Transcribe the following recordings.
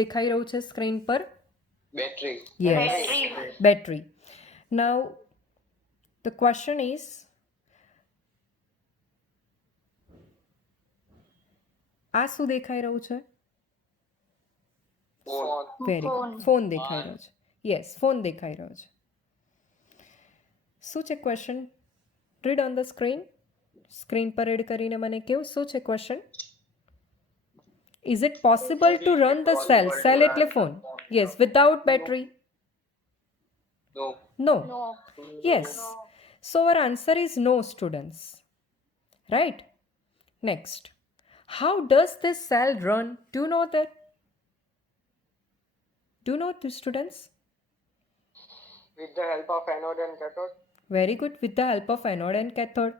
દેખાઈ રહ્યું છે સ્ક્રીન પર? Battery. Yes, battery. Now the question is, આ શું દેખાઈ રહ્યું છે? Phone. વેરી ગુડ, ફોન દેખાઈ રહ્યો છે. યસ, ફોન દેખાઈ રહ્યો છે. શું છે question? Read on the screen. Screen પર રીડ કરીને મને કહો શું છે question? Is it possible to run the cell? Cell એટલે phone. Yes, without battery? No. No. Yes. So our answer is no, students. Right? Next. How does this cell run? Do you know that? Do you know this, students? With the help of anode and cathode. Very good. With the help of anode and cathode.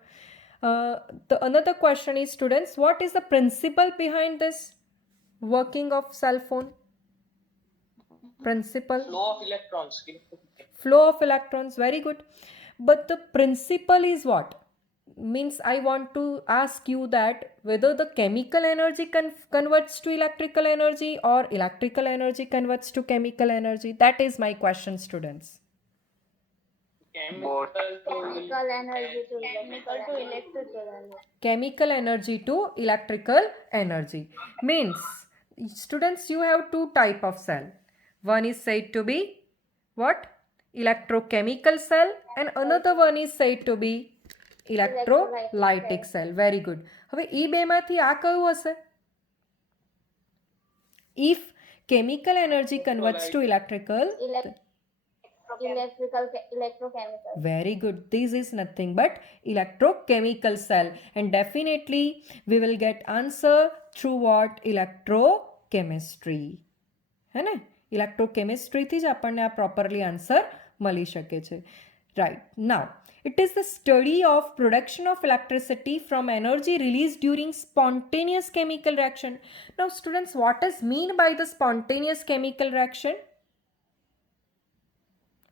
Another question is, students, what is the principle behind this working of cell phone? Principle? Flow of electrons. Flow of electrons. Very good. But the principle is what? Means I want to ask you that whether the chemical energy converts to electrical energy or electrical energy converts to chemical energy. That is my question, students. Chemical energy to electrical energy. Chemical energy to electrical energy. Means, students, you have two type of cell. One is said to be what? Electrochemical cell, and another one is said to be electrolytic cell. Very good. હવે એ બેમાંથી આ કયું હશે? If chemical energy converts to electrical, Electrochemical. very good. This is nothing but electrochemical cell, and definitely we will get answer through what? Electrochemistry. है ने? ઇલેક્ટ્રોકેમિસ્ટ્રીથી જ આપણને આ પ્રોપરલી આન્સર મળી શકે છે. રાઈટ. નાઉ it is the study of production of electricity from energy released during spontaneous chemical reaction. Now students, what is mean by the spontaneous chemical reaction?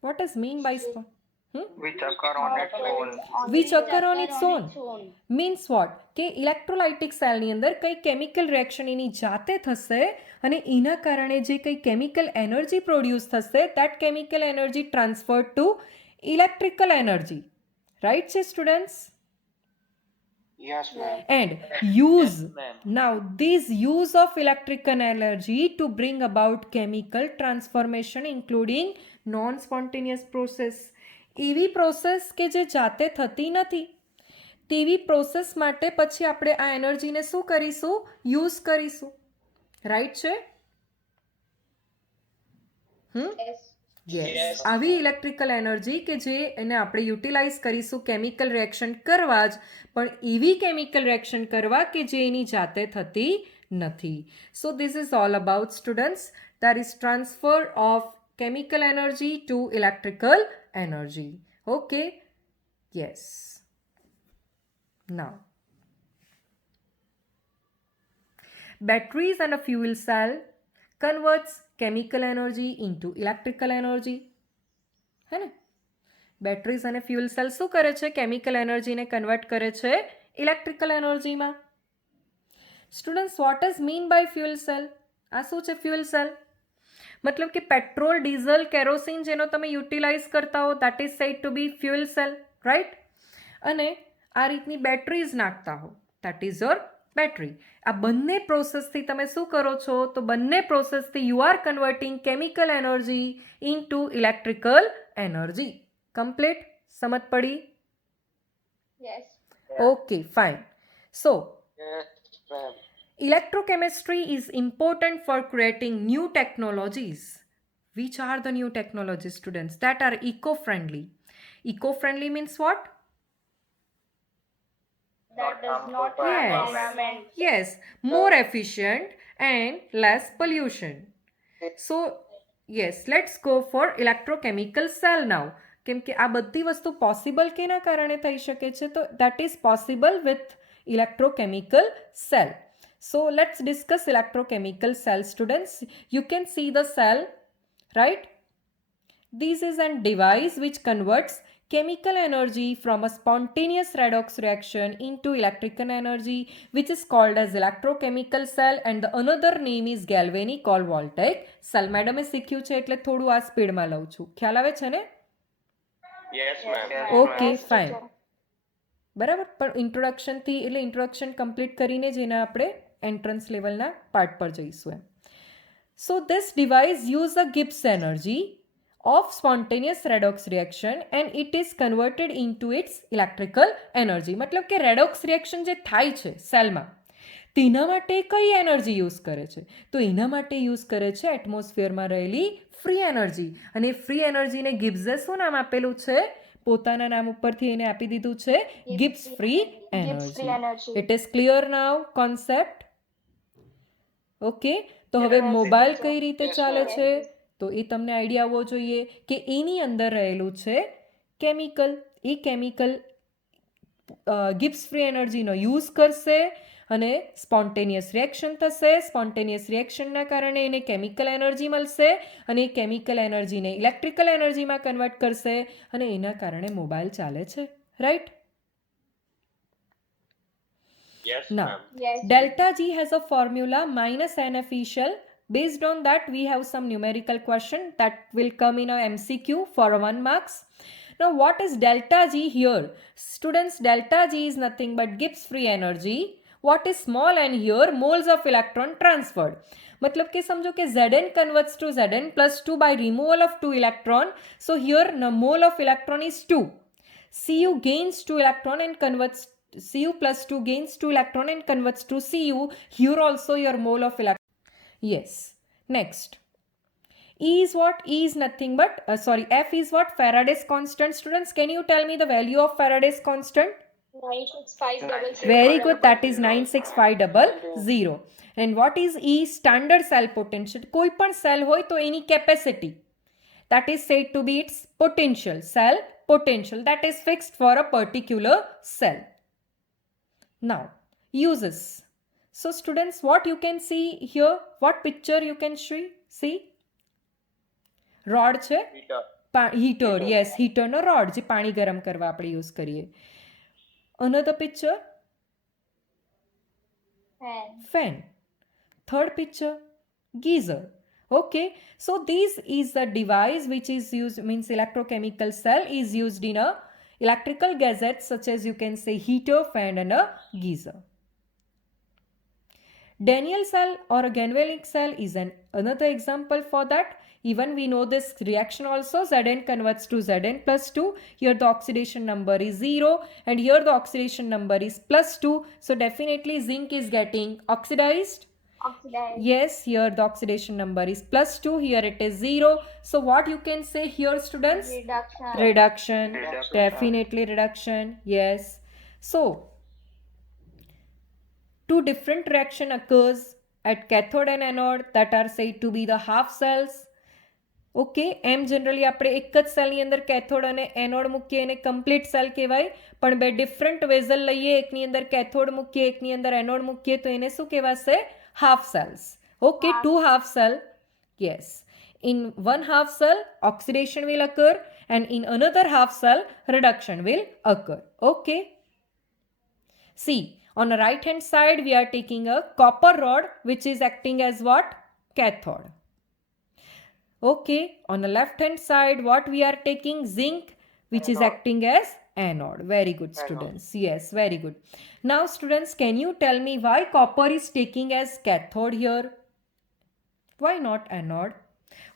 What is mean by Which occur on its own. which occur on its own? Means what? કે ઇલેક્ટ્રોલાઇટિક સેલની અંદર કંઈ chemical reaction એની જાતે થશે અને એના કારણે જે કંઈ કેમિકલ એનર્જી પ્રોડ્યુસ થશે, that chemical energy transferred to electrical energy. Right, students? Yes, ma'am. And use, now this use of electrical energy to bring about chemical transformation including non-spontaneous process. એવી પ્રોસેસ કે જે જાતે થતી નથી, તેવી પ્રોસેસ માટે પછી આપણે આ એનર્જીને શું કરીશું? યુઝ કરીશું. રાઈટ છે? યસ. આવી ઇલેક્ટ્રિકલ એનર્જી કે જે એને આપણે યુટિલાઇઝ કરીશું કેમિકલ રિએક્શન કરવા જ, પણ એવી કેમિકલ રિએક્શન કરવા કે જે એની જાતે થતી નથી. So this is all about, students, there is transfer of chemical energy to electrical energy. Okay? Yes. Now, batteries and a fuel cell converts chemical energy into electrical energy. है ने? Batteries and a fuel cell શું કરે છે? Chemical energy ને convert કરે છે electrical energy માં. Students, what is mean by fuel cell? આ શું છે fuel cell? मतलब कि पेट्रोल, डीजल, केरोसिन જેનો તમે યુટિલાઇઝ કરતા હો, that is said to be fuel cell, right? અને આ રીતની બેટરીઝ નાખતા હો, that is your battery. આ બંને પ્રોસેસથી તમે શું કરો છો? તો બંને પ્રોસેસથી you are converting chemical energy into electrical energy. Complete? સમજ પડી? Yes. Okay, fine. So, Yes, ma'am. electrochemistry is important for creating new technologies. Which are the new technologies, students? That are eco-friendly. Eco-friendly means what? That does not harm Yes. environment. Yes, more efficient and less pollution. So, yes, let's go for electrochemical cell now. કેમ કે આ બધી વસ્તુ પોસિબલ કેના કારણે થઈ શકે છે? તો that is possible with electrochemical cell. So let's discuss electrochemical cell, students. You can see the cell, right? This is a device which converts chemical energy from a spontaneous redox reaction into electrical energy, which is called as electrochemical cell, and the another name is galvanic or voltaic cell. મેડમે શીખ્યું છે એટલે થોડું આ સ્પીડમાં લઉં છું. ખ્યાલ આવે છે ને? Yes, ma'am. ઓકે ફાઇન, બરાબર. પણ ઇન્ટ્રોડક્શનથી એટલે ઇન્ટ્રોડક્શન કમ્પ્લીટ કરીને જ એના આપણે એન્ટ્રન્સ લેવલના પાર્ટ પર જઈશું એમ. So this device use a Gibbs energy of spontaneous redox reaction and it is converted into its electrical energy. मतलब કે redox reaction જે થાય છે સેલમાં તેના માટે કઈ એનર્જી યુઝ કરે છે? તો એના માટે યુઝ કરે છે એટમોસ્ફિયરમાં રહેલી ફ્રી એનર્જી. અને ફ્રી એનર્જીને ગિબ્સે શું નામ આપેલું છે? પોતાના નામ ઉપરથી એને આપી દીધું છે Gibbs free energy. It is clear now concept? Okay, તો હવે મોબાઈલ કઈ રીતે ચાલે છે તો એ તમને આઈડિયા આવવો જોઈએ કે એની અંદર રહેલું છે કેમિકલ. એ કેમિકલ ગિબ્સ ફ્રી એનર્જીનો યુઝ કરશે અને સ્પોન્ટેનિયસ રિએક્શન થશે. સ્પોન્ટેનિયસ રિએક્શનના કારણે એને કેમિકલ એનર્જી મળશે અને એ કેમિકલ એનર્જીને ઇલેક્ટ્રિકલ એનર્જીમાં કન્વર્ટ કરશે અને એના કારણે મોબાઈલ ચાલે છે. Right? Yes, Now, ma'am. Yes. delta G has a formula minus NF shell. Based on that, we have some numerical question that will come in a MCQ for 1 marks. Now, what is delta G here? Students, delta G is nothing but Gibbs free energy. What is small n here? Moles of electron transferred. मतलब कि समझो कि Zn converts to Zn plus 2 by removal of 2 electron. So here the mole of electron is 2. Cu gains 2 electron and converts Cu plus 2 gains 2 electron and converts to Cu. Here also your mole of electron. Yes. Next. E is what? E is nothing but, F is what? Faraday's constant. Students, can you tell me the value of Faraday's constant? 96500. Very good. That is 96500. And what is E? Standard cell potential. કોઈ પણ cell હોય તો એની capacity. That is said to be its potential. Cell potential. That is fixed for a particular cell. Now, uses. So students, what you can see here? What picture you can see? Rod છે? Heater. Yes, heater નો rod જે પાણી ગરમ કરવા આપણે યુઝ કરીએ. Another picture? Fan. Third picture? Geyser. Okay, so this is the device which is used, means electrochemical cell is used in a electrical gadgets such as you can say heater, fan and a geyser. Daniel cell or a galvanic cell is another example for that. Even we know this reaction also, Zn converts to Zn plus 2. Here the oxidation number is 0 and here the oxidation number is plus 2. So definitely zinc is getting oxidized. Yes, here the oxidation number is plus 2. Here it is 0. So what you can say here, students? Reduction. Definitely reduction. Yes. So, two different reaction occurs at cathode and anode that are said to be the half cells. Okay, એમ generally આપણે એક જ સેલની અંદર કેથોડ અને એનોડ મૂકીએ એને complete cell કહેવાય. પણ બે ડિફરન્ટ વેઝલ લઈએ, એકની અંદર કેથોડ મૂકીએ એકની અંદર એનોડ મૂકીએ તો એને શું કહેવાશે? Half cells. Okay, two half cell. Yes, in one half cell oxidation will occur and in another half cell reduction will occur. Okay, see, on the right hand side we are taking a copper rod which is acting as what? Cathode. Okay, on the left hand side what we are taking? Zinc which is acting as anode. Very good, students. Yes, very good. Now students, can you tell me why copper is taking as cathode here? Why not anode?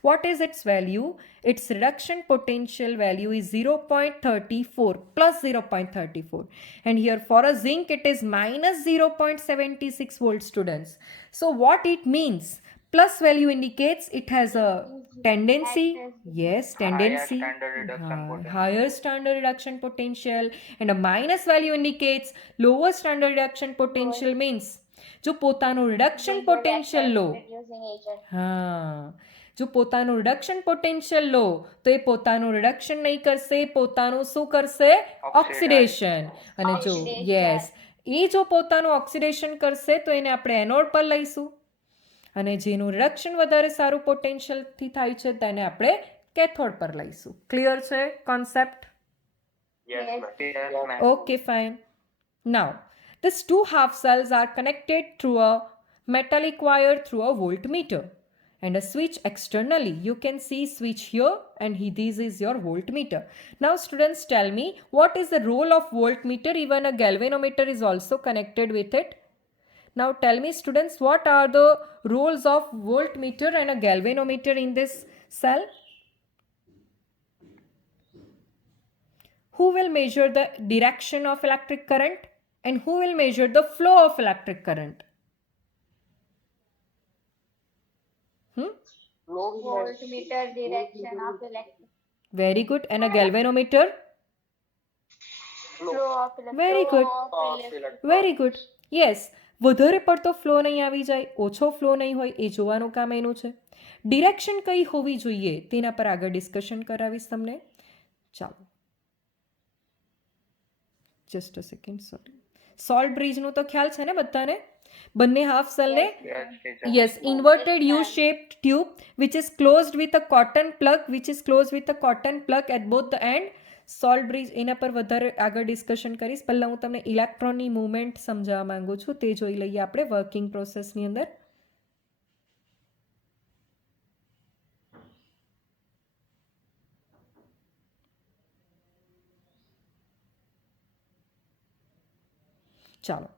What is its value? Its reduction potential value is 0.34 plus 0.34 and here for a zinc it is minus 0.76 volt, students. So what it means? Plus value indicates it has a tendency, yes, tendency, higher standard reduction potential, and a minus value indicates lower standard reduction potential means જો પોતાનું reduction potential low, જો પોતાનું reduction potential low તો એ પોતાનું reduction નહીં કરશે, પોતાનું શું કરશે? Oxidation. અને જો yes, એ જો પોતાનું oxidation કરશે તો એને આપણે એનોડ પર લઈશું અને જેનું રિડક્શન વધારે સારું પોટેન્શિયલથી થાય છે તેને આપણે કેથોડ પર લઈશું. ક્લિયર છે concept? Yes, Yes. ma'am. Yes, ma'am. Okay, fine. Now, these two half cells are connected through a metallic wire through a voltmeter and a switch externally. You can see switch here and this is your voltmeter. Now, students, tell me what is the role of voltmeter? Even a galvanometer is also connected with it. Now, tell me, students, what are the roles of voltmeter and a galvanometer in this cell? Who will measure the direction of electric current and who will measure the flow of electric current? Voltmeter direction of electric Very good. And a galvanometer? flow of electron. Very good. Very good yes વધારે પડતો ફ્લો નહીં આવી જાય ઓછો ફ્લો નહીં હોય એ જોવાનું કામ એનું છે ડિરેક્શન કઈ હોવી જોઈએ તેના પર આગળ ડિસ્કશન કરાવીશ તમને ચાલો just a second sorry salt બ્રિજનું તો ખ્યાલ છે ને બધાને બંને હાફ સેલને yes inverted u shaped tube which is closed with a cotton plug at both the end salt bridge એના પર વધારે આગળ ડિસ્કશન કરીશ પહેલાં હું તમને ઇલેક્ટ્રોનની મૂવમેન્ટ સમજાવવા માંગુ છું તે જોઈ લઈએ આપણે વર્કિંગ પ્રોસેસની અંદર ચાલો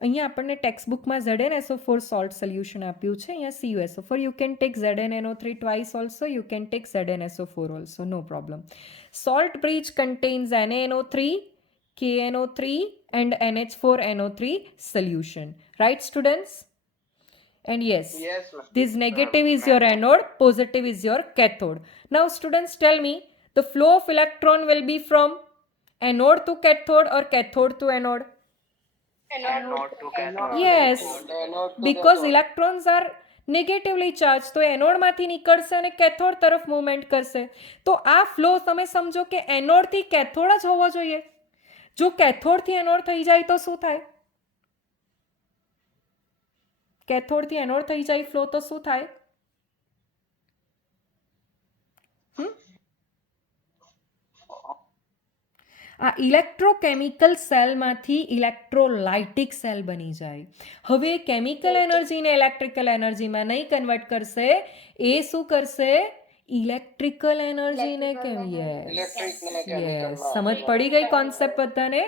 અહીંયા આપણને ટેક્સ્ટ બુકમાં ZnSO4 સોલ્ટ સોલ્યુશન આપ્યું છે અહીંયા CuSO4 you can tech ZnNO3 twice also you can take ZnSO4 also no problem salt bridge contains NaNO3 KNO3 and NH4NO3 solution right students and yes Yes, ma'am. this negative is your anode positive is your cathode now students tell me the flow of electron will be from anode to cathode or cathode to anode Anode to cathode. yes Anode to because cathode. electrons are negatively charged તો એનોડમાંથી નીકળશે અને કેથોડ તરફ મૂવમેન્ટ કરશે તો આ ફ્લો તમે સમજો કે એનોડથી કેથોડ જ હોવો જોઈએ જો કેથોડથી એનોડ થઈ જાય તો શું થાય કેથોડથી એનોડ થઈ જાય ફ્લો તો શું થાય આ ઇલેક્ટ્રોકેમિકલ સેલમાંથી ઇલેક્ટ્રોલાઇટિક સેલ બની જાય હવે કેમિકલ એનર્જીને ઇલેક્ટ્રિકલ એનર્જીમાં નહીં કન્વર્ટ કરશે એ શું કરશે ઇલેક્ટ્રિકલ એનર્જીને કેમ Electric ને યસ chemical યસ માં. સમજ પડી ગઈ કોન્સેપ્ટ બધાને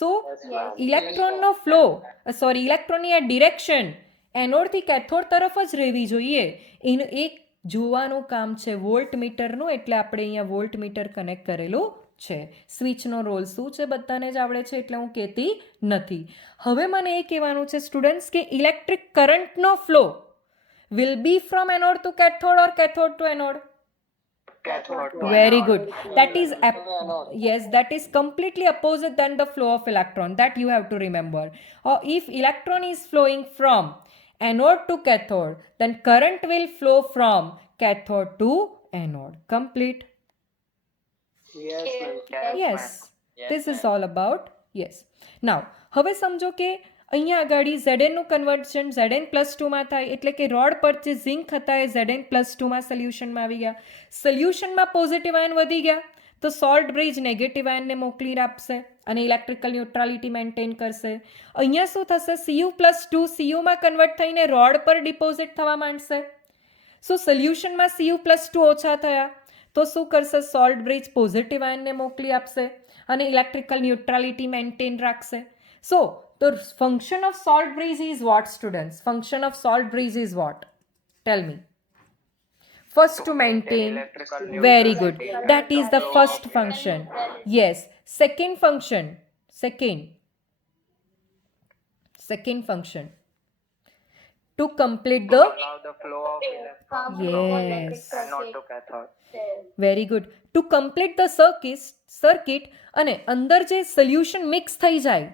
સો ma'am. ઇલેક્ટ્રોનનો ફ્લો સોરી ઇલેક્ટ્રોનની આ ડિરેક્શન એનોડથી કેથોડ તરફ જ રહેવી જોઈએ એનું એક જોવાનું કામ છે વોલ્ટમીટરનું એટલે આપણે અહીંયા વોલ્ટમીટર કનેક્ટ કરેલું છે સ્વિચનો રોલ શું છે બધાને જ આવડે છે એટલે હું કહેતી નથી હવે મને એ કહેવાનું છે સ્ટુડન્ટ્સ કે ઇલેક્ટ્રિક કરંટનો flow will be from anode to cathode or cathode to anode Cathode to very anode. good that is Anode. yes that is completely opposite than the flow of electron that you have to remember or if electron is flowing from anode to cathode then current will flow from cathode to anode complete Yes, ma'am. yes this is all about yes now હવે સમજો કે અહીંયા આગળ Znનું કન્વર્ઝન Zn+2માં થાય એટલે કે રોડ પર જે ઝિંક હતા એ Zn+2માં સોલ્યુશનમાં આવી ગયા સોલ્યુશનમાં પોઝિટિવ આયન વધી ગયા તો સોલ્ટ બ્રિજ નેગેટિવ આયનને મોકલી આપશે અને ઇલેક્ટ્રિકલ ન્યુટ્રાલિટી મેન્ટેન કરશે અહીંયા શું થશે Cu+2 Cuમાં કન્વર્ટ થઈને રોડ પર ડિપોઝિટ થવા માંડશે સો સોલ્યુશનમાં Cu+2 ઓછા થયા તો શું કરશે સોલ્ટ બ્રિજ પોઝિટિવ આયનને મોકલી આપશે અને ઇલેક્ટ્રિકલ ન્યુટ્રાલિટી મેન્ટેન રાખશે સો the function of salt breeze is what students function of salt breeze is what tell me first to maintain very good that is the first function yes second function second function to complete the Allow the flow of electron yes anode to cathode. Very good to complete the circuit અને અંદર જે solution mix થઈ જાય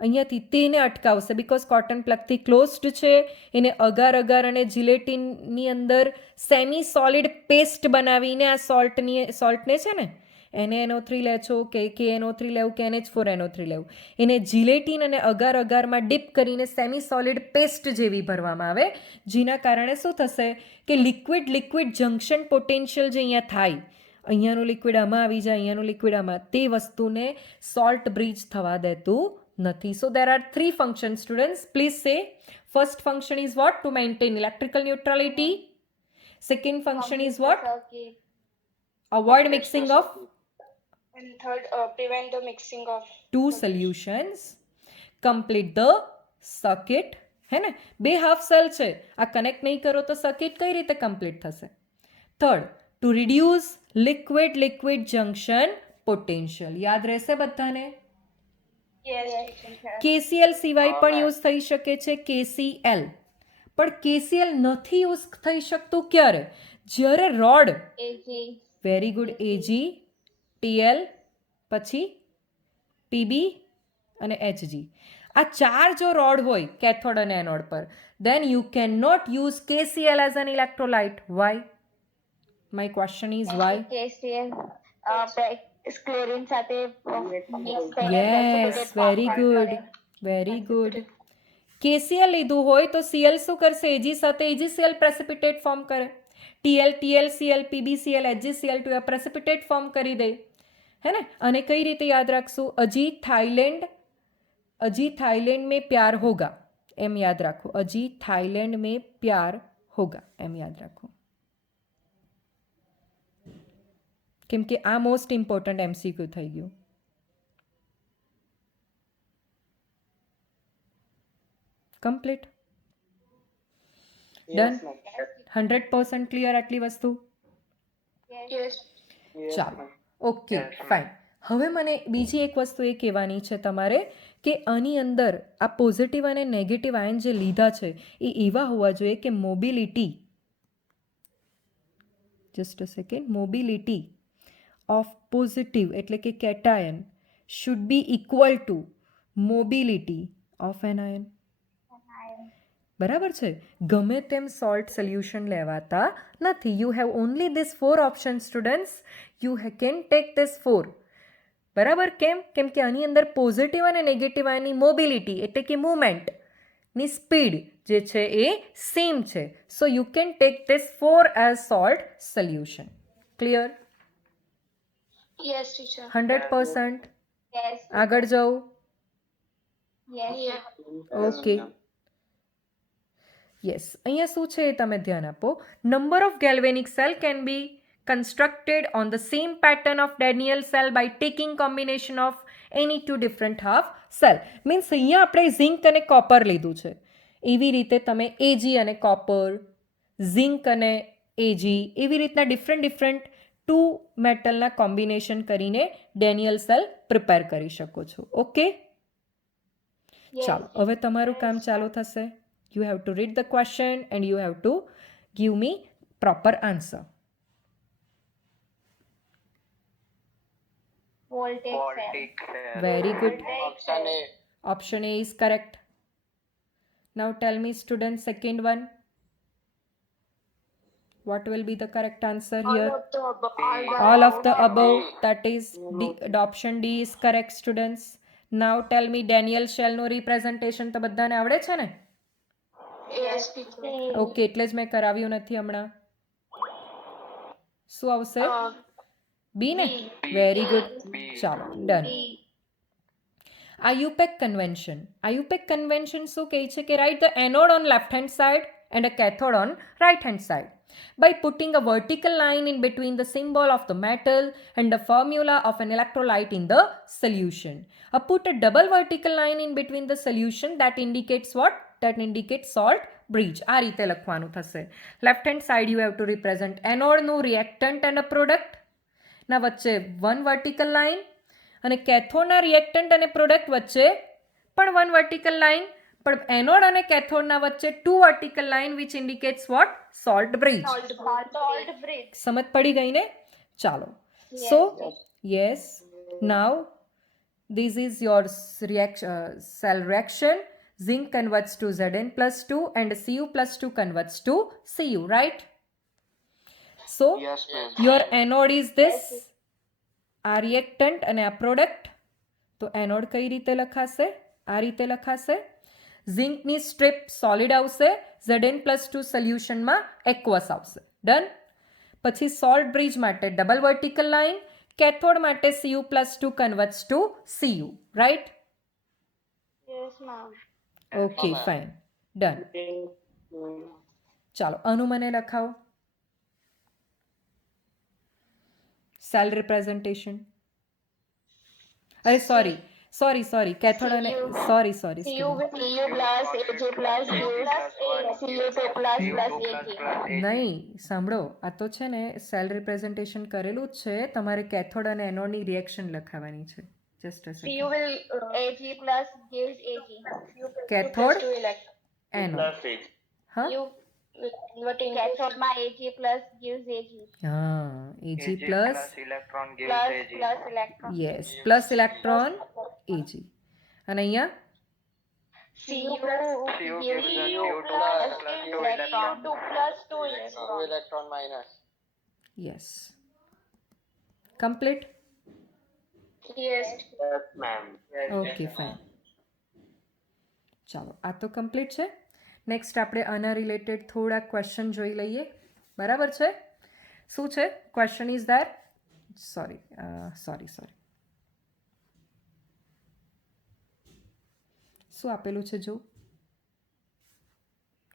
અહીંયાથી તેને અટકાવશે because cotton પ્લગથી ક્લોઝડ છે એને અગાર અને જિલેટિનની અંદર સેમી સોલિડ પેસ્ટ બનાવીને આ સોલ્ટને છે ને NaNO3 લે છો કે KNO3 લેવું કે NH4NO3 લેવું એને જિલેટિન અને અગારમાં ડીપ કરીને સેમી સોલિડ પેસ્ટ જેવી ભરવામાં આવે જેના કારણે શું થશે કે લિક્વિડ જંક્શન પોટેન્શિયલ જે અહીંયા થાય અહીંયાનું લિક્વિડ આમાં આવી જાય, અહીંયાનું લિક્વિડ આમાં, તે વસ્તુને સોલ્ટ બ્રિજ થવા દેતું નથી. So there are 3 function students. Please say first function is what? To maintain electrical neutrality. Second function is what? Circuit. Avoid mixing of And third, prevent the mixing of two solutions. Complete the circuit. હે ને, બે half cell છે, આ કનેક્ટ નહીં કરો તો સર્કિટ કઈ રીતે કમ્પ્લીટ થશે? Third, to reduce liquid liquid junction potential. યાદ રહેશે બધાને? yes, KCL સિવાય પણ યુઝ થઈ શકે છે KCL, પણ KCL નથી યુઝ થઈ શકતું ક્યારે? જ્યારે road AG. Very good AG, TL, પછી PB અને HG, આ ચાર જો રોડ હોય કેથોડ અને એનોડ પર, then you cannot use KCL as an electrolyte. Why? My question is why? KCL. Chlorine સાથે mix કરીને Yes, precipitate very form good, કરે. very good. KCL લીધું હોય તો Cl શું કરશે? AG સાથે AgCl પ્રેસિપિટેટ ફોર્મ કરે. TL, TLCl, PbCl, HgCl two આ પ્રેસિપિટેટ ફોર્મ કરી દે, है ना? અને કઈ રીતે યાદ રાખશું? અજી थाईलैंड में प्यार होगा, એમ યાદ રાખો. અજી थाईलैंड में प्यार होगा, એમ યાદ રાખો. કેમ કે આ મોસ્ટ ઇમ્પોર્ટન્ટ MCQ થઈ ગયું. કમ્પ્લીટ? ડન? 100% ક્લિયર આટલી વસ્તુ? yes, ચાલો, ઓકે ફાઇન. હવે મને બીજી એક વસ્તુ એ કહેવાની છે તમારે કે આની અંદર આ પોઝિટિવ અને નેગેટિવ આયન જે લીધા છે એ એવા હોવા જોઈએ કે mobility, just a second, mobility of positive એટલે કે cation should be equal to mobility of anion. બરાબર છે? ગમે તેમ સોલ્ટ સોલ્યુશન લેવાતા નથી. You have only this 4 option students. You can take this 4. બરાબર? કેમ? કેમ કે આની અંદર પોઝિટિવ અને નેગેટિવ આયનની મોબિલિટી એટલે કે મૂવમેન્ટની સ્પીડ જે છે એ સેમ છે. So you can take this 4 as salt solution. Clear? yes, teacher. 100%? Yes. આગળ જાઉં? Yes. Yeah. Okay, yes. અહીંયા શું છે એ તમે ધ્યાન આપો. Number of galvanic cell can be constructed on the same pattern of Daniell cell by taking combination of any two different half cell. Means અહીંયા આપણે ઝિંક અને કોપર લીધું છે, એવી રીતે તમે AG અને કોપર, ઝિંક અને AG, એવી રીતના ડિફરન્ટ 2 મેટલના કોમ્બિનેશન કરીને ડેનિયલ સેલ પ્રિપેર કરી શકો છો. ઓકે, ચાલો હવે તમારું કામ ચાલુ થશે. You have to read the question and you have to give me proper answer. Voltage cell. Very good. Option A. Option A is correct. Now tell me students, second one. What will be the correct answer here? All of the above. That is D, the option D is correct students. Now tell me Daniell cell નું representation તો બધાને આવડે છે ને? Yes, teacher. Okay, એટલે જ મેં કરાવ્યું નથી હમણાં. શું આવશે? બી ને? Very good. ચાલો ડન. IUPAC કન્વેન્શન શું કહે છે કે write the anode on left hand side and a cathode on right hand side by putting a vertical line in between the symbol of the metal and the formula of an electrolyte in the solution. Put a double vertical line in between the solution that indicates what? That indicates salt bridge. આ રીતે લખવાનું થશે. Left hand side you have to represent anode નું reactant and a product. ના વચ્ચે one vertical line અને કેથોડના reactant અને product વચ્ચે પણ one vertical line, પણ એનોડ અને કેથોડના વચ્ચે 2 vertical line which indicates what? Salt bridge. Salt bridge. સમજ પડી ગઈ ને? ચાલો. So yes, now this is your cell reaction. Zinc converts to Zn+2 and Cu+2 converts to Cu, right? So Yes, ma'am. your anode is this. આ reactant અને આ product. તો એનોડ કઈ રીતે લખાશે? આ રીતે લખાશે. ઝિંકની સ્ટ્રીપ સોલિડ આવશે, Zn+2 સોલ્યુશનમાં એક્વસ આવશે. ડન? પછી સોલ્ટ બ્રિજ માટે ડબલ વર્ટિકલ લાઇન, કેથોડ માટે Cu+2 converts to Cu, right? Yes, ma'am. Okay fine, done. ચાલો આનું મને લખાવો, સેલ રિપ્રેઝન્ટેશન. અરે સોરી કેથોડ અને sorry Cu plus Ag plus Cu2 plus Ag. નહીં, સાંભળો, આ તો છે ને સેલ રિપ્રેઝન્ટેશન કરેલું જ છે, તમારે કેથોડ અને એનોડની રિએક્શન લખાવવાની છે. Just a Cu second. will Ag plus gives Ag. Cathode to electron. Anode. હા U will convert into Cathode માં Ag plus gives Ag. હા, Ag plus electron gives Plus Ag. electron. Yes plus electron Ag. અને અહીંયા Cu Cu gives gives us Cu Cu2 plus plus 2 electron. electron. 2 plus 2 2 electron. electron minus. Yes complete. yes. Yes, ma'am. Okay fine. ચાલો આ તો કમ્પ્લીટ છે. નેક્સ્ટ આપણે આના રિલેટેડ થોડા ક્વેશ્ચન જોઈ લઈએ, બરાબર છે? શું છે ક્વેશ્ચન ઇઝ ધેર? સોરી શું આપેલું છે જો?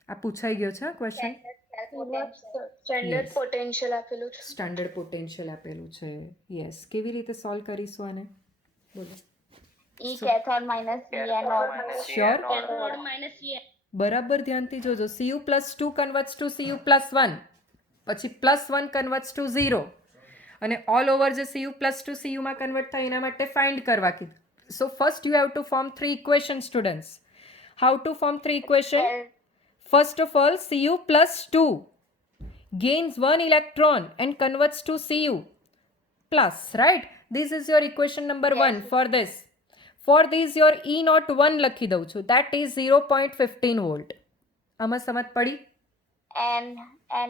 આ પૂછાઈ ગયો છે ક્વેશ્ચન. Standard potential આપેલું છે. સ્ટાન્ડર્ડ પોટેન્શિયલ આપેલું છે. યસ, કેવી રીતે સોલ્વ કરીશું આને? બોલો. E cathode minus E anode. Sure, Cathode minus E. બરાબર ધ્યાનથી જોજો. Cu+2 કન્વર્ટ્સ ટુ Cu+1, પછી +1 કન્વર્ટ્સ ટુ 0, અને ઓલ ઓવર જે Cu+2 Cu માં કન્વર્ટ થાય એના માટે ફાઇન્ડ કરવા કીધું. So first you have to form 3 equation students. How to form 3 equation? First of all, Cu+2 gains 1 electron and converts to Cu plus, right? This is your equation number 1 for this. For this your E01 લખી દઉં છું, that is 0.15 volt. આમાં સમજ પડી? And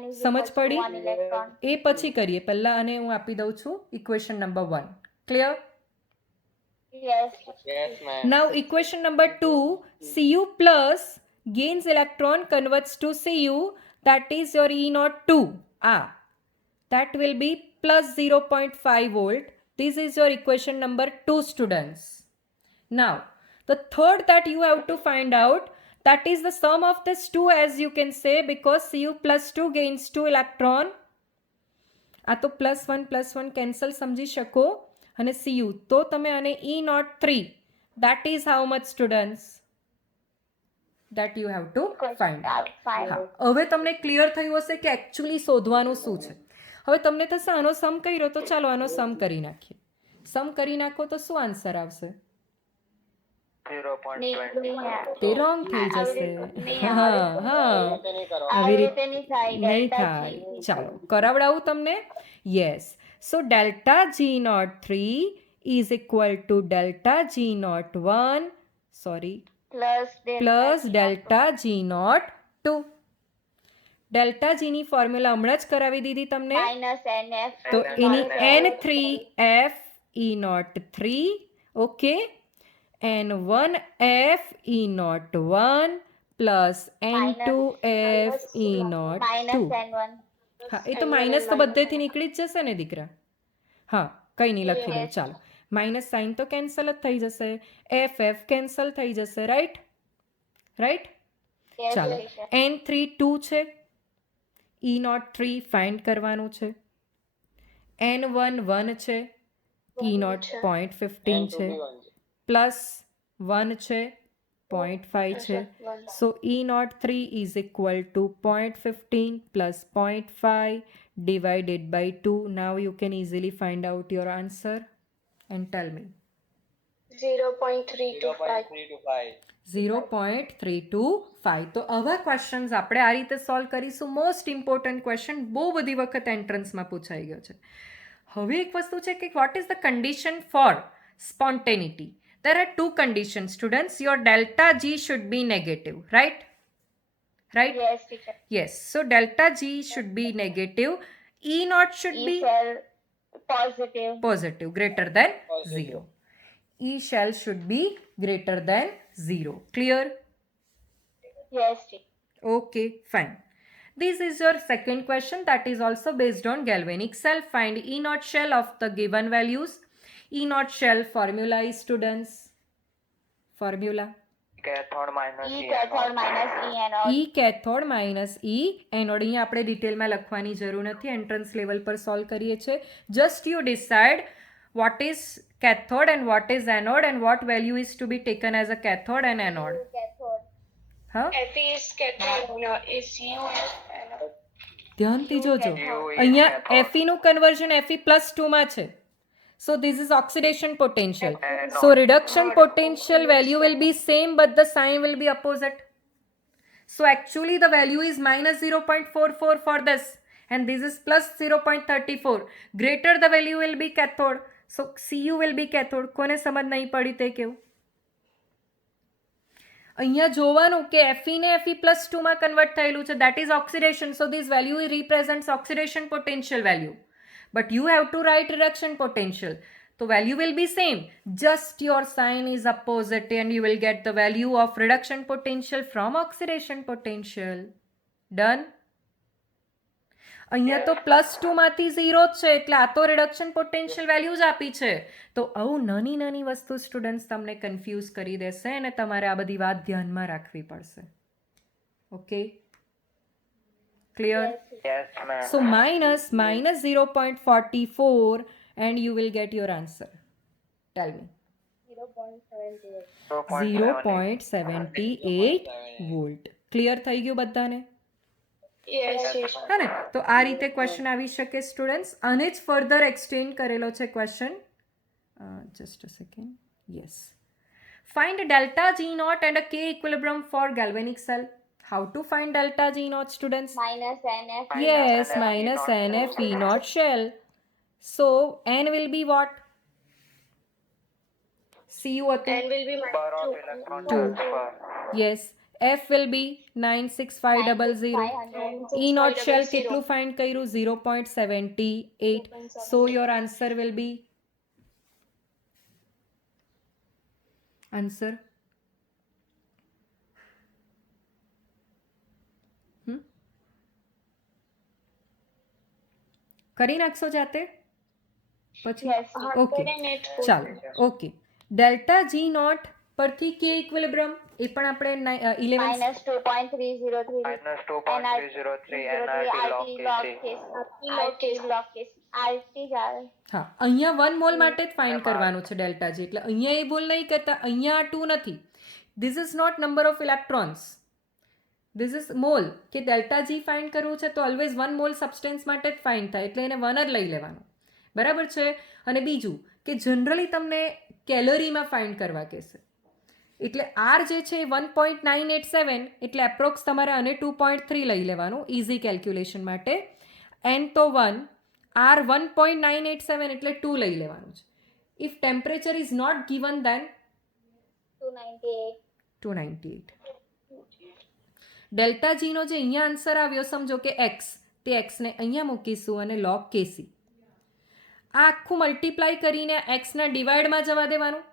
is સમજ equals to પડી? 1 electron. એ પછી કરીએ, પહેલા આને હું આપી દઉં છું equation number 1. Clear? Yes. Yes, ma'am. Now equation number 2, Cu plus gains electron converts to Cu, that is your E02. That will be plus 0.5 volt. This is your equation number 2, students. Now the third that you have to find out, that is the sum of these two, as you can say, because Cu+2 gains 2 electron. આ તો +1 કેન્સલ સમજી શકો, અને Cu તો તમે આને E03, that is how much, students? That you have to find out. Fine. હા, હવે તમને ક્લિયર થયું હશે કે એકચ્યુઅલી શોધવાનું શું છે. હવે તમને થશે આનો સમ કર્યો, તો ચાલો આનો સમ કરી નાખીએ. સમ કરી નાખો તો શું આન્સર આવશે? 0.20. તે રોંગ થઈ જશે. હા આવી આવી રીતે રીતે નહીં થાય. નહીં delta થાય. G. ચાલો કરાવડાવું તમને. યસ, સો delta G03 is equal to delta G01, sorry, Plus plus delta G02. Delta જીની ફોર્મ્યુલા હમણાં જ કરાવી દીધી તમને, minus NF. તો એની N3F E03, okay, N1F E01 plus N2F E02. Minus N1. હા, એ તો માઇનસ તો બધેથી નીકળી જ જશે ને દીકરા. હા, કંઈ નહીં, લખી દઉં. ચાલો, માઇનસ સાઇન તો કેન્સલ જ થઈ જશે, એફ કેન્સલ થઈ જશે, રાઈટ? Yes, ચાલો, teacher. N32 છે, E03 ફાઇન્ડ કરવાનું છે, N11 છે, E0.15 છે, પ્લસ 1 છે, 0.5 છે. So E03 is equal to 0.15 plus 0.5 divided by 2. Now you can easily find out your answer and tell me. 0.325. 0.325. તો આવા ક્વેશ્ચન્સ આપણે આ રીતે સોલ્વ કરીશું. મોસ્ટ ઇમ્પોર્ટન્ટ ક્વેશ્ચન, બહુ બધી વખત એન્ટ્રન્સમાં પૂછાઈ ગયો છે. હવે એક વસ્તુ છે કે what is the condition for spontaneity? There are two conditions, students. Your delta G should be negative, right? Yes, teacher. Yes. So delta G should be negative. E0 should E be cell positive. positive, greater than 0. E shell should be greater than 0. Clear? Yes, teacher. Okay, fine. This is your second question that is also based on galvanic cell. Find E naught shell of the given values. E naught shell formula is students. Formula. cathode minus E E cathode minus E anode. E cathode minus E anode. અહીંયા આપણે ડિટેલમાં લખવાની જરૂર નથી, entrance level પર સોલ્વ કરીએ છીએ. Just you decide what is cathode and what is anode and what value is to be taken as a cathode and anode. Cathode. હા, Fe is cathode and is U is anode. ધ્યાનથી જોજો. U is અહીંયા cathode. Fe નું conversion Fe+2 માં છે. So this is oxidation potential. Anode. So reduction potential value will be same but the sign will be opposite. So actually the value is minus 0.44 for this and this is plus 0.34. Greater the value will be cathode. So Cu will be cathode. કોને સમજ નહીં પડી તે કેવું? અહીંયા જોવાનું કે Fe ને Fe+2 માં કન્વર્ટ થયેલું છે, that is oxidation. So this value represents oxidation potential value. But you have to write reduction potential. So value will be same. Just your sign is opposite and you will get the value of reduction potential from oxidation potential. Done? અહીંયા તો +2 માંથી 0 જ છે એટલે આ તો reduction potential value જ આપી છે. તો આવું નાની નાની વસ્તુ સ્ટુડન્ટ્સ તમને કન્ફ્યુઝ કરી દેશે અને તમારે આ બધી વાત ધ્યાનમાં રાખવી પડશે. Okay, clear? Yes, ma'am. So minus 0.44 and you will get your answer. Tell me. 0.78 volt. Clear થઈ ગયું બધાને? Yes, yes. હા ને? તો આ રીતે ક્વેશ્ચન આવી શકે સ્ટુડન્ટ્સ. આને જ ફર્ધર એક્સટેન્ડ કરેલો છે question. Just a second. Yes. Find delta G naught and a K equilibrium for galvanic cell. How to find delta G naught, students? Minus NF. Yes, minus NF E naught shell. So N will be what? Cu હતું. N will be Number of minus electron 2. transfer. Yes. F will be 96500. E naught shell કેટલું find કર્યું? 0.78. So your answer will be answer. કરી નાખશો જાતે પછી? Yes. Okay, ચાલો. Okay, delta G not પરથી કે ઇક્વિલિબ્રિયમ એ પણ આપણે 11 Minus 2.303. Minus 2.303 NRT log KC. RT log KC. RT જ આવે. હા, અહીંયા 1 મોલ માટે જ ફાઇન્ડ કરવાનું છે ડેલ્ટા જી. એટલે અહીંયા એ ભૂલ નહીં કરતા, અહીંયા 2 નથી. This is not number of electrons, this is mole. કે ડેલ્ટા જી ફાઇન્ડ કરવું છે તો ઓલવેઝ 1 મોલ સબસ્ટેન્સ માટે જ ફાઇન્ડ થાય એટલે એને 1 જ લઈ લેવાનું. બરાબર છે? અને બીજું કે જનરલી તમને કેલરીમાં ફાઇન્ડ કરવા કહેશે એટલે આર જે છે એ 1.987 એટલે એપ્રોક્સ તમારે આને 2.3 લઈ લેવાનું ઇઝી કેલ્ક્યુલેશન માટે. એન તો 1, આર 1.987 એટલે 2 લઈ લેવાનું છે. If temperature is not given then 298. Delta જીનો જે અહીંયા આન્સર આવ્યો સમજો કે એક્સ, તે એક્સને અહીંયા મૂકીશું અને લોગ કેસી. આ આખું મલ્ટીપ્લાય કરીને એક્સના ડિવાઇડમાં જવા દેવાનું.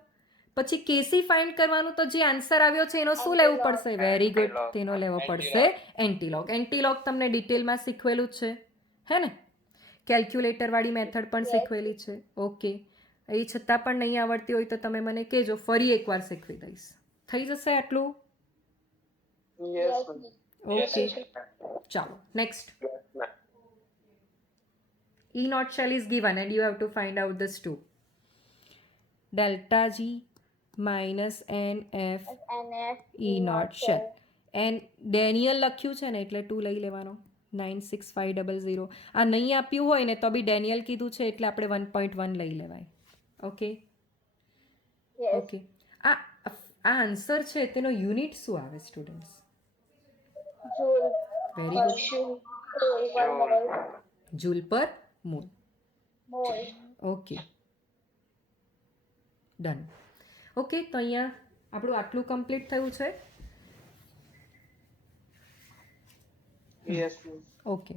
પછી કેસી ફાઇન્ડ કરવાનું. તો જે આન્સર આવ્યો છે એનો શું લેવું પડશે? વેરી ગુડ, તેનો લેવો પડશે એન્ટીલોગ. એન્ટીલોગ તમને ડિટેલમાં શીખવેલું જ છે, હે ને? કેલ્ક્યુલેટરવાળી મેથડ પણ શીખવેલી છે. ઓકે, એ છતાં પણ નહીં આવડતી હોય તો તમે મને કહેજો, ફરી એકવાર શીખવી દઈશ. થઈ જશે આટલું? Yes, ઓકે, ચાલો next. E naught shell is given and you have to find out this two. Delta G minus NF NF E naught shell. And Daniel લખ્યું છે ને એટલે 2 લઈ લેવાનો. 96500. આ નહીં આપ્યું હોય ને તો બી ડેનિયલ કીધું છે એટલે આપણે 1.1 લઈ લેવાય. Okay Yes. ઓકે. આ આન્સર છે તેનો યુનિટ શું આવે students? Joule. Very good. Joule per mole. Joule per mole. Mole. Okay, done. Okay, તો અહીંયા આપણું આટલું કમ્પ્લીટ થયું છે. yes. ઓકે,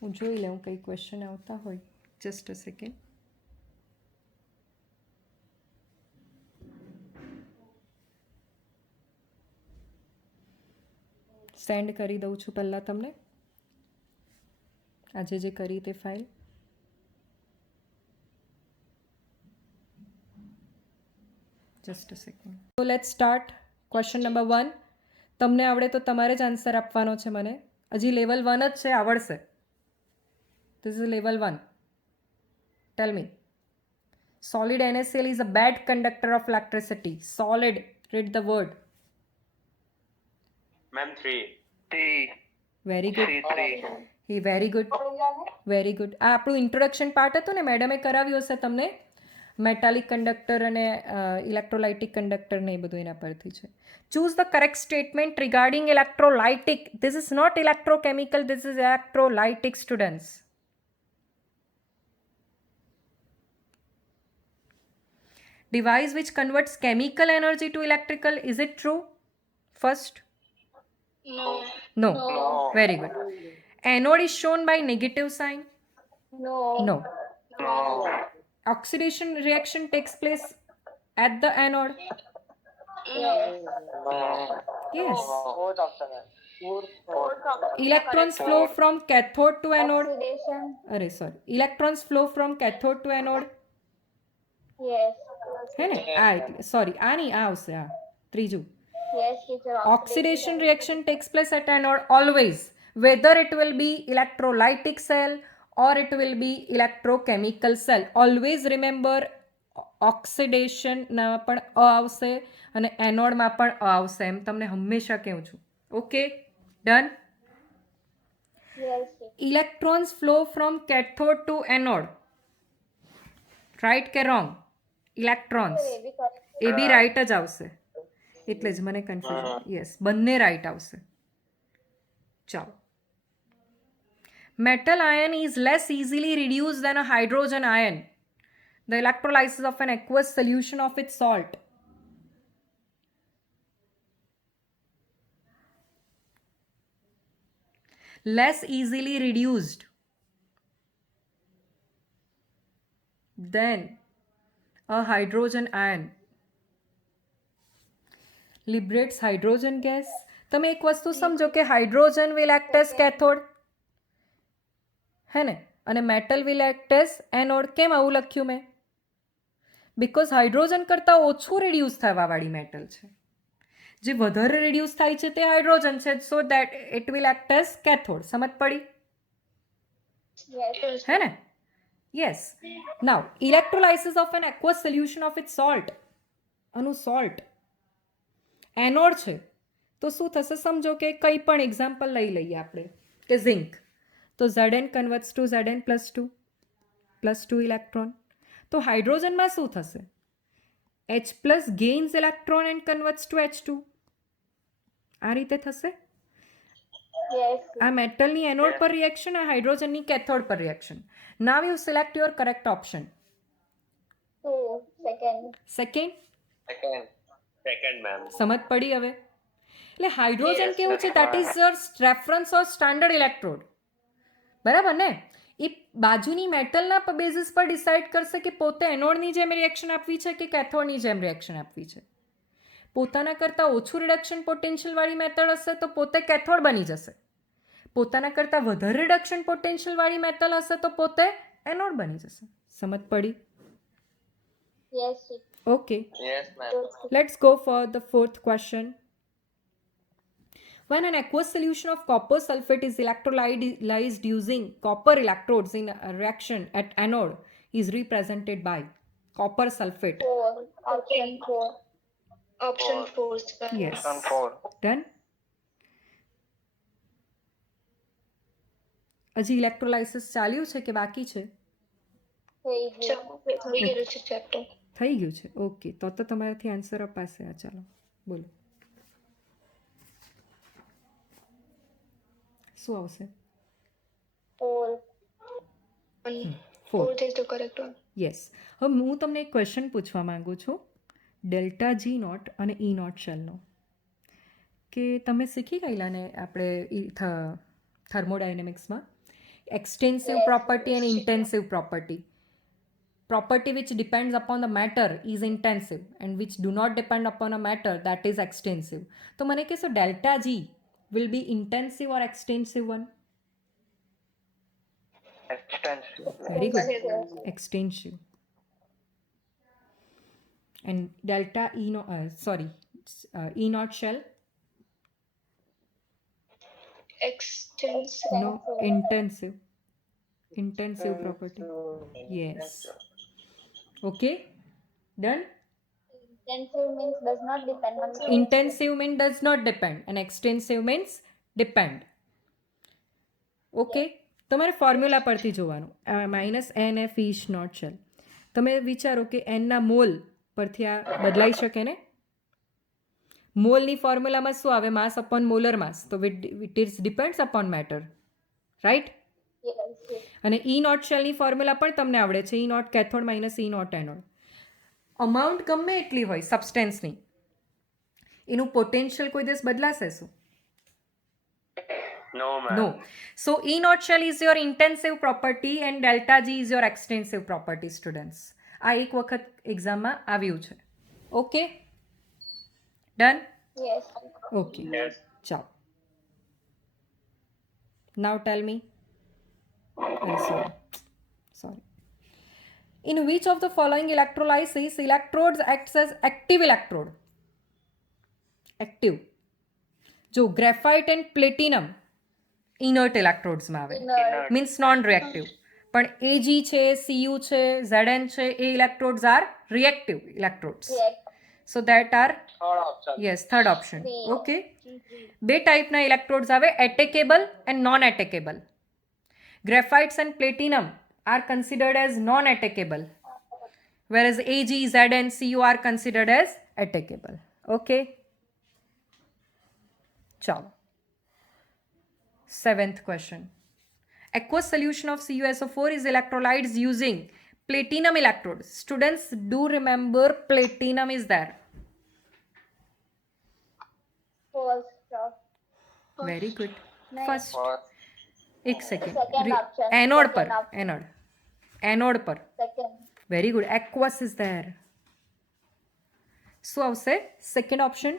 હું જોઈ લઉં કંઈ ક્વેશ્ચન આવતા હોય. Just a second. સેન્ડ કરી દઉં છું પહેલાં તમને. આજે જે કરી તે ફાઇલ જસ્ટ અ સેકન્ડ. તો લેટ્સ સ્ટાર્ટ. Question number 1. તમને આવડે તો તમારે જ આન્સર આપવાનો છે મને. હજી લેવલ 1 જ છે, આવડશે. This is level 1. Tell me. Solid NaCl is a bad conductor of electricity. Solid. Read the word. Ma'am, 3. Very good. Very good. Very good. આ આપણું ઇન્ટ્રોડક્શન પાર્ટ હતું ને, મેડમે કરાવ્યું હશે તમને. મેટાલિક કંડક્ટર અને ઇલેક્ટ્રોલાઇટિક કંડક્ટર ને એ બધું એના પરથી છે. Choose the correct statement regarding electrolytic. This is not electrochemical, this is electrolytic students. Device which converts chemical energy to electrical. Is it true? First. No. No. Very good. Anode is shown by negative sign. No. No. No. Oxidation reaction takes place at the anode. Yes. No. Yes. Fourth option है. Electrons flow from cathode to anode. Oxidation. अरे sorry. Electrons flow from cathode to anode. Yes. है ने? Sorry. આ નહીં, આ આવશે આ. ત્રીજું. Yes, teacher. Oxidation reaction takes place at anode always, whether it will be electrolytic cell or it will be electrochemical cell. Always remember, oxidation ના પણ અ આવશે અને એનોડમાં પણ અ આવશે, એમ તમને હંમેશા કહું છું. Okay, done. Yes, teacher. Electrons flow from cathode to anode. Right કે રોંગ? Electrons Baby, correct. એ બી રાઈટ જ આવશે, એટલે જ મને કન્ફ્યુઝન. યસ, બંને રાઈટ આવશે. ચાલો. Metal ion is less easily reduced than a hydrogen ion. The electrolysis of an aqueous solution of its salt. Less easily reduced than a hydrogen ion. Liberates hydrogen gas. તમે એક વસ્તુ સમજો કે hydrogen will act as cathode, હે ને, અને metal will act as anode. કેમ આવું લખ્યું મેં? બિકોઝ હાઇડ્રોજન કરતાં ઓછું રિડ્યુસ થવાવાળી મેટલ છે. જે વધારે રિડ્યુસ થાય છે તે હાઇડ્રોજન છે, so that it will act as cathode. સમજ પડી? Yes. હે ને? Yes. Now electrolysis of an aqueous solution of its salt. આનું સોલ્ટ એનોડ છે, તો શું થશે સમજો કે કંઈ પણ એક્ઝામ્પલ લઈ લઈએ આપણે કે ઝિંક, તો Zn converts to Zn +2 electron. તો હાઇડ્રોજનમાં શું થશે? H plus gains electron and converts to H2. આ રીતે થશે. Yes. આ મેટલની એનોડ પર રિએક્શન, આ હાઇડ્રોજનની કેથોડ પર reaction. Now you select your correct option. 2. Second. Second. Second, ma'am. સમજ પડી હવે? એટલે હાઇડ્રોજન કેવું છે, that is your reference or standard electrode. બરાબર ને? એ બાજુની મેટલના બેઝિસ પર ડિસાઇડ કરશે કે પોતે એનોડની જેમ રિએક્શન આપવી છે કે કેથોડની જેમ રિએક્શન આપવી છે. પોતાના કરતાં ઓછું રિડક્શન પોટેન્શિયલવાળી મેથડ હશે તો પોતે કેથોડ બની જશે. પોતાના કરતાં વધારે રિડક્શન પોટેન્શિયલવાળી મેટલ હશે તો પોતે એનોડ બની જશે. સમજ પડી? Yes, teacher. Okay, Yes, ma'am. let's go for the fourth question. When an aqueous solution of copper sulfate is electrolyzed using copper electrodes in a reaction at anode is represented by copper sulfate. 4. Option 4. Option 4, sir. Yes. Option 4. Done? હજી ઇલેક્ટ્રોલાઇસિસ ચાલ્યું છે કે બાકી છે? થઈ ગયું. થઈ ગયેલું છે ચેપ્ટર. થઈ ગયું છે. ઓકે, તો તમારાથી આન્સર અપાશે. આ ચાલો બોલો, શું આવશે? 4. 4. 4 is the correct one. Yes. હવે હું તમને એક ક્વેશ્ચન પૂછવા માંગુ છું ડેલ્ટા જી નોટ અને ઈ નોટ શેલનો, કે તમે શીખી ગયેલા ને આપણે થર્મોડાયનેમિક્સમાં એક્સટેન્સિવ પ્રોપર્ટી અને intensive property. Property which depends upon the matter is intensive and which do not depend upon a matter, that is extensive. તો મને કહેશો delta G will be intensive or extensive one? Extensive. Very good. Yes. Extensive. And delta E no E naught shell. Extensive. No, intensive. Intensive property. Yes. Okay. Done. Intensive means does not depend on the Intensive means does not depend and extensive means depend. Okay તમારે ફોર્મ્યુલા પરથી જોવાનું -NF is not shell. તમે વિચારો કે એનના મોલ પરથી આ બદલાઈ શકે ને. મોલની ફોર્મ્યુલામાં શું આવે? માસ અપોન મોલર માસ. તો it is depends upon matter, right? yes. અને ઈ નોટ શેલની ફોર્મ્યુલા પણ તમને આવડે છે. E naught cathode minus E naught anode. Amount ગમે એટલી હોય સબસ્ટેન્સની, એનું પોટેન્શિયલ કોઈ દિવસ બદલાશે શું? No, ma'am. No. So E naught shell is your intensive property and delta G is your extensive property, students. આ એક વખત એક્ઝામમાં આવ્યું છે. Okay done. Yes. Okay Yes. ચાલો. નાઉ ટેલ મી. Sorry. In which of the following electrolysis electrodes acts as active electrode? Active. જો graphite and platinum inert ઇલેક્ટ્રોડ્સમાં આવે, Inert. Means non reactive. પણ AG છે, CU છે, ZN છે, એ electrodes are reactive electrodes. React. So that are Third option. Yes third option. C. Okay. બે ટાઈપના ઇલેક્ટ્રોડ્સ આવે, attackable and non attackable. Graphites and platinum are considered as non attackable, whereas AG, ZN, CU are considered as attackable. Okay. Chalo. 7th question. Aqueous solution of CuSO4 is electrolytes using platinum electrode. Students, do remember platinum is there. First. Very good. Nice. First. First. एक second. Second option. Anode Second पर. option. Anode पर. Second. Very good. Aqueous is there. So, આવશે second option.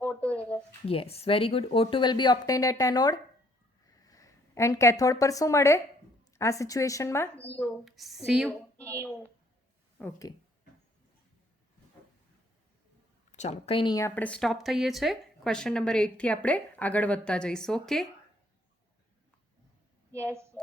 O2 is Yes, very good. O2 will be obtained at anode. And cathode પર શું મળે આ સિચ્યુએશનમાં? U. CU. U. Okay ચાલો કંઈ નહીં, આપણે સ્ટોપ થઈએ છીએ. ક્વેશ્ચન નંબર 8થી આપણે આગળ વધતા જઈશું. ઓકે. Yes.